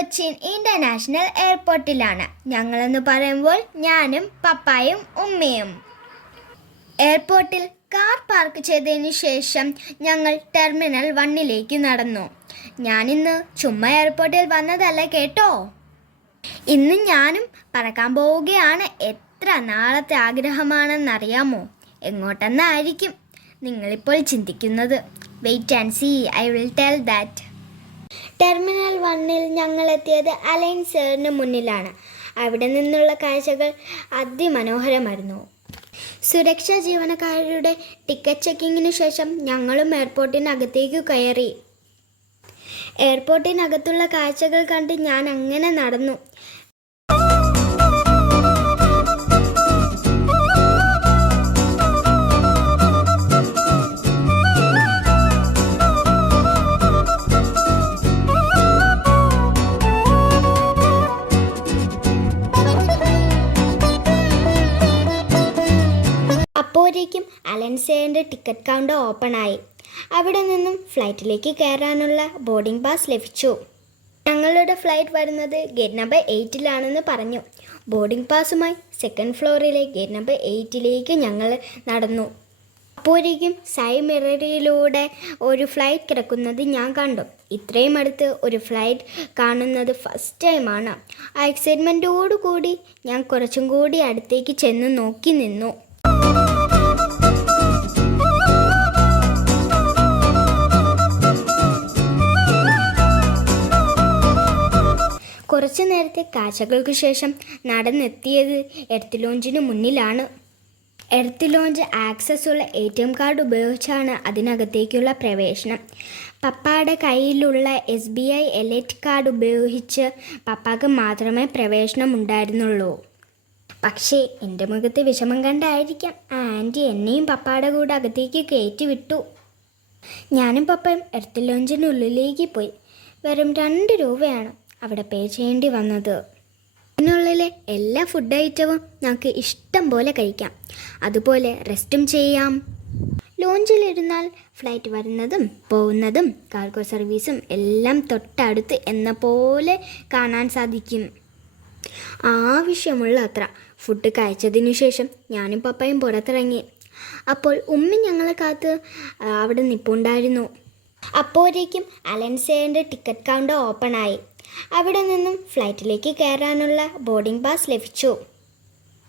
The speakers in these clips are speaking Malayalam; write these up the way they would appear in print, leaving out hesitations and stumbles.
കൊച്ചിൻ ഇന്റർനാഷണൽ എയർപോർട്ടിലാണ്. ഞങ്ങളെന്ന് പറയുമ്പോൾ ഞാനും പപ്പായും ഉമ്മയും. എയർപോർട്ടിൽ കാർ പാർക്ക് ചെയ്തതിന് ശേഷം ഞങ്ങൾ ടെർമിനൽ 1 നടന്നു. ഞാനിന്ന് ചുമ്മാ എയർപോർട്ടിൽ വന്നതല്ല കേട്ടോ. ഇന്ന് ഞാനും പറക്കാൻ പോവുകയാണ്. എത്ര നാളത്തെ ആഗ്രഹമാണെന്നറിയാമോ? എങ്ങോട്ടെന്നായിരിക്കും നിങ്ങളിപ്പോൾ ചിന്തിക്കുന്നത്? Wait and see, I will tell that. Terminal 1 ഞങ്ങൾ എത്തിയത് അലൈൻസ് എയറിന് മുന്നിലാണ്. അവിടെ നിന്നുള്ള കാഴ്ചകൾ അതിമനോഹരമായിരുന്നു. സുരക്ഷാ ജീവനക്കാരുടെ ടിക്കറ്റ് ചെക്കിങ്ങിന് ശേഷം ഞങ്ങളും എയർപോർട്ടിനകത്തേക്ക് കയറി. എയർപോർട്ടിനകത്തുള്ള കാഴ്ചകൾ കണ്ട് ഞാൻ അങ്ങനെ നടന്നു. അപ്പോഴേക്കും അലൈൻസ് എയറിൻ്റെ ടിക്കറ്റ് കൗണ്ടർ ഓപ്പണായി. അവിടെ നിന്നും ഫ്ലൈറ്റിലേക്ക് കയറാനുള്ള ബോർഡിംഗ് പാസ് ലഭിച്ചു. ഞങ്ങളുടെ ഫ്ലൈറ്റ് വരുന്നത് ഗേറ്റ് നമ്പർ 8 പറഞ്ഞു. ബോർഡിംഗ് പാസുമായി സെക്കൻഡ് ഫ്ലോറിലെ ഗേറ്റ് നമ്പർ 8 ഞങ്ങൾ നടന്നു. അപ്പോഴേക്കും സൈഡ് മിററിലൂടെ ഒരു ഫ്ലൈറ്റ് കിടക്കുന്നത് ഞാൻ കണ്ടു. ഇത്രയും അടുത്ത് ഒരു ഫ്ലൈറ്റ് കാണുന്നത് ഫസ്റ്റ് ടൈമാണ്. ആ എക്സൈറ്റ്മെൻറ്റോടുകൂടി ഞാൻ കുറച്ചും കൂടി അടുത്തേക്ക് ചെന്ന് നോക്കി നിന്നു. കുറച്ചു നേരത്തെ കാഴ്ചകൾക്ക് ശേഷം നടന്നെത്തിയത് എർത്ത് ലോഞ്ചിന് മുന്നിലാണ്. എർത്ത് ലോഞ്ച് ആക്സസ് ഉള്ള ATM കാർഡ് ഉപയോഗിച്ചാണ് അതിനകത്തേക്കുള്ള പ്രവേശനം. പപ്പായുടെ കയ്യിലുള്ള SBI എലൈറ്റ് കാർഡ് ഉപയോഗിച്ച് പപ്പാക്ക് മാത്രമേ പ്രവേശനം ഉണ്ടായിരുന്നുള്ളൂ. പക്ഷേ എൻ്റെ മുഖത്ത് വിഷമം കണ്ടായിരിക്കാം ആൻറ്റി എന്നെയും പപ്പായുടെ കൂടെ അകത്തേക്ക് കയറ്റി വിട്ടു. ഞാനും പപ്പയും എർത്ത് ലോഞ്ചിനുള്ളിലേക്ക് പോയി. വെറും 2 രൂപയാണ് അവിടെ പേ ചെയ്യേണ്ടി വന്നത്. ഇതിനുള്ളിലെ എല്ലാ ഫുഡ് ഐറ്റവും നമുക്ക് ഇഷ്ടം പോലെ കഴിക്കാം. അതുപോലെ റെസ്റ്റും ചെയ്യാം. ലോഞ്ചിലിരുന്നാൽ ഫ്ലൈറ്റ് വരുന്നതും പോകുന്നതും കാർഗോ സർവീസും എല്ലാം തൊട്ടടുത്ത് എന്ന പോലെ കാണാൻ സാധിക്കും. ആവശ്യമുള്ള അത്ര ഫുഡ് കഴിച്ചതിനു ശേഷം ഞാനും പപ്പയും പുറത്തിറങ്ങി. അപ്പോൾ ഉമ്മ ഞങ്ങളെ കാത്ത് അവിടെ നിൽപ്പുണ്ടായിരുന്നു. അപ്പോഴേക്കും അലൈൻസ് എയറിൻ്റെ ടിക്കറ്റ് കൗണ്ടർ ഓപ്പണായി. അവിടെ നിന്നും ഫ്ലൈറ്റിലേക്ക് കയറാനുള്ള ബോർഡിംഗ് പാസ് ലഭിച്ചു.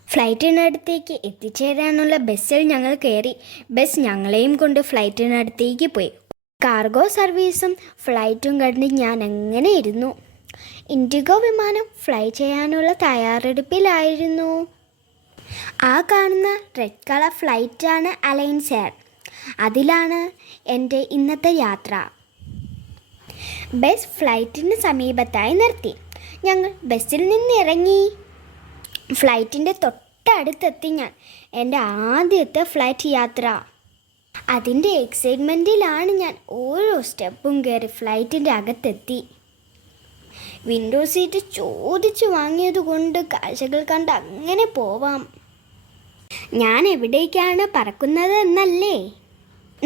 ഫ്ലൈറ്റിനടുത്തേക്ക് എത്തിച്ചേരാനുള്ള ബസ്സിൽ ഞങ്ങൾ കയറി. ബസ് ഞങ്ങളെയും കൊണ്ട് ഫ്ലൈറ്റിനടുത്തേക്ക് പോയി. കാർഗോ സർവീസും ഫ്ലൈറ്റും കണ്ട് ഞാൻ അങ്ങനെ ഇരുന്നു. ഇൻഡിഗോ വിമാനം ഫ്ലൈ ചെയ്യാനുള്ള തയ്യാറെടുപ്പിലായിരുന്നു. ആ കാണുന്ന റെഡ് കളർ ഫ്ലൈറ്റാണ് അലൈൻസ് എയർ. അതിലാണ് എൻ്റെ ഇന്നത്തെ യാത്ര. ബസ് ഫ്ലൈറ്റിന് സമീപത്തായി നിർത്തി. ഞങ്ങൾ ബസ്സിൽ നിന്ന് ഇറങ്ങി. ഫ്ലൈറ്റിൻ്റെ തൊട്ടടുത്തെത്തി ഞാൻ. എൻ്റെ ആദ്യത്തെ ഫ്ലൈറ്റ് യാത്ര. അതിൻ്റെ എക്സൈറ്റ്മെൻറ്റിലാണ് ഞാൻ ഓരോ സ്റ്റെപ്പും കയറി ഫ്ലൈറ്റിൻ്റെ അകത്തെത്തി. വിൻഡോ സീറ്റ് ചോദിച്ചു വാങ്ങിയതുകൊണ്ട് കാഴ്ചകൾ കണ്ട് അങ്ങനെ പോവാം. ഞാൻ എവിടേക്കാണ് പറക്കുന്നത് എന്നല്ലേ?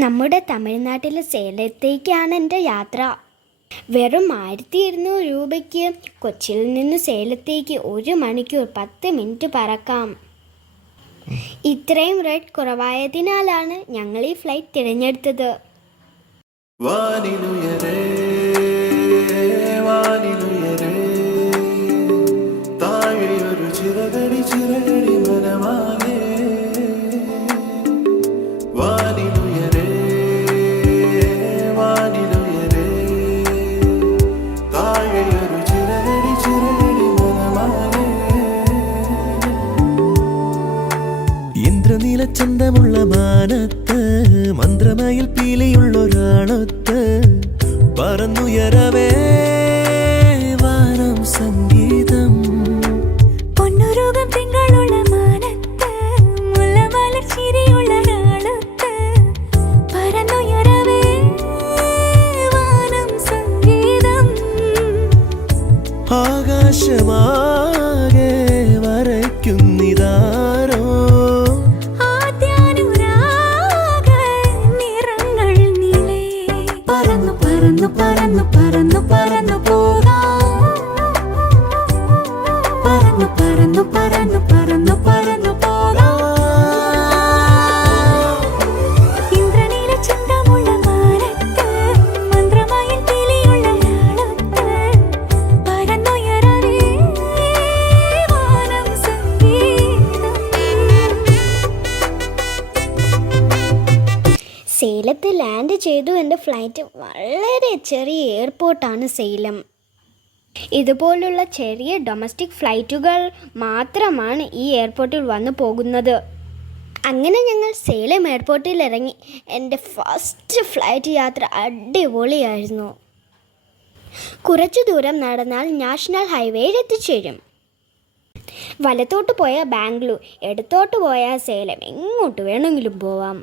നമ്മുടെ തമിഴ്നാട്ടിലെ സേലത്തേക്കാണ് എൻ്റെ യാത്ര. വെറും 1200 രൂപയ്ക്ക് കൊച്ചിയിൽ നിന്ന് സേലത്തേക്ക് 1 മണിക്കൂർ 10 മിനിറ്റ് പറക്കാം. ഇത്രയും റേറ്റ് കുറവായതിനാലാണ് ഞങ്ങൾ ഈ ഫ്ലൈറ്റ് തിരഞ്ഞെടുത്തത്. ചന്തമുള്ള മാനത്ത് മന്ത്രമയിൽ പീലിയുള്ളൊരാളൊത്ത് പറന്നുയരവേ വാനം സംഗീതം. പൊന്നുരുകം തിങ്കളുള്ള മാനത്ത് മുല്ലമലർ ചിരിയുള്ള ഒരാളൊത്ത് പറന്നുയരവേ വാനം സംഗീതം. ആകാശമാകെ വരയ്ക്കുന്നിതാരോ പറന്നു പറന്നു പറന്നു പറന്നു സേലത്ത് ലാൻഡ് ചെയ്തു. എൻ്റെ ഫ്ലൈറ്റ് വളരെ ചെറിയ എയർപോർട്ടാണ് സേലം. ഇതുപോലുള്ള ചെറിയ ഡൊമസ്റ്റിക് ഫ്ലൈറ്റുകൾ മാത്രമാണ് ഈ എയർപോർട്ടിൽ വന്നു പോകുന്നത്. അങ്ങനെ ഞങ്ങൾ സേലം എയർപോർട്ടിൽ ഇറങ്ങി. എൻ്റെ ഫസ്റ്റ് ഫ്ലൈറ്റ് യാത്ര അടിപൊളിയായിരുന്നു. കുറച്ചു ദൂരം നടന്നാൽ നാഷണൽ ഹൈവേയിൽ എത്തിച്ചേരും. വലത്തോട്ട് പോയാൽ ബാംഗ്ലൂർ, ഇടത്തോട്ട് പോയാൽ സേലം. എങ്ങോട്ട് വേണമെങ്കിലും പോവാം.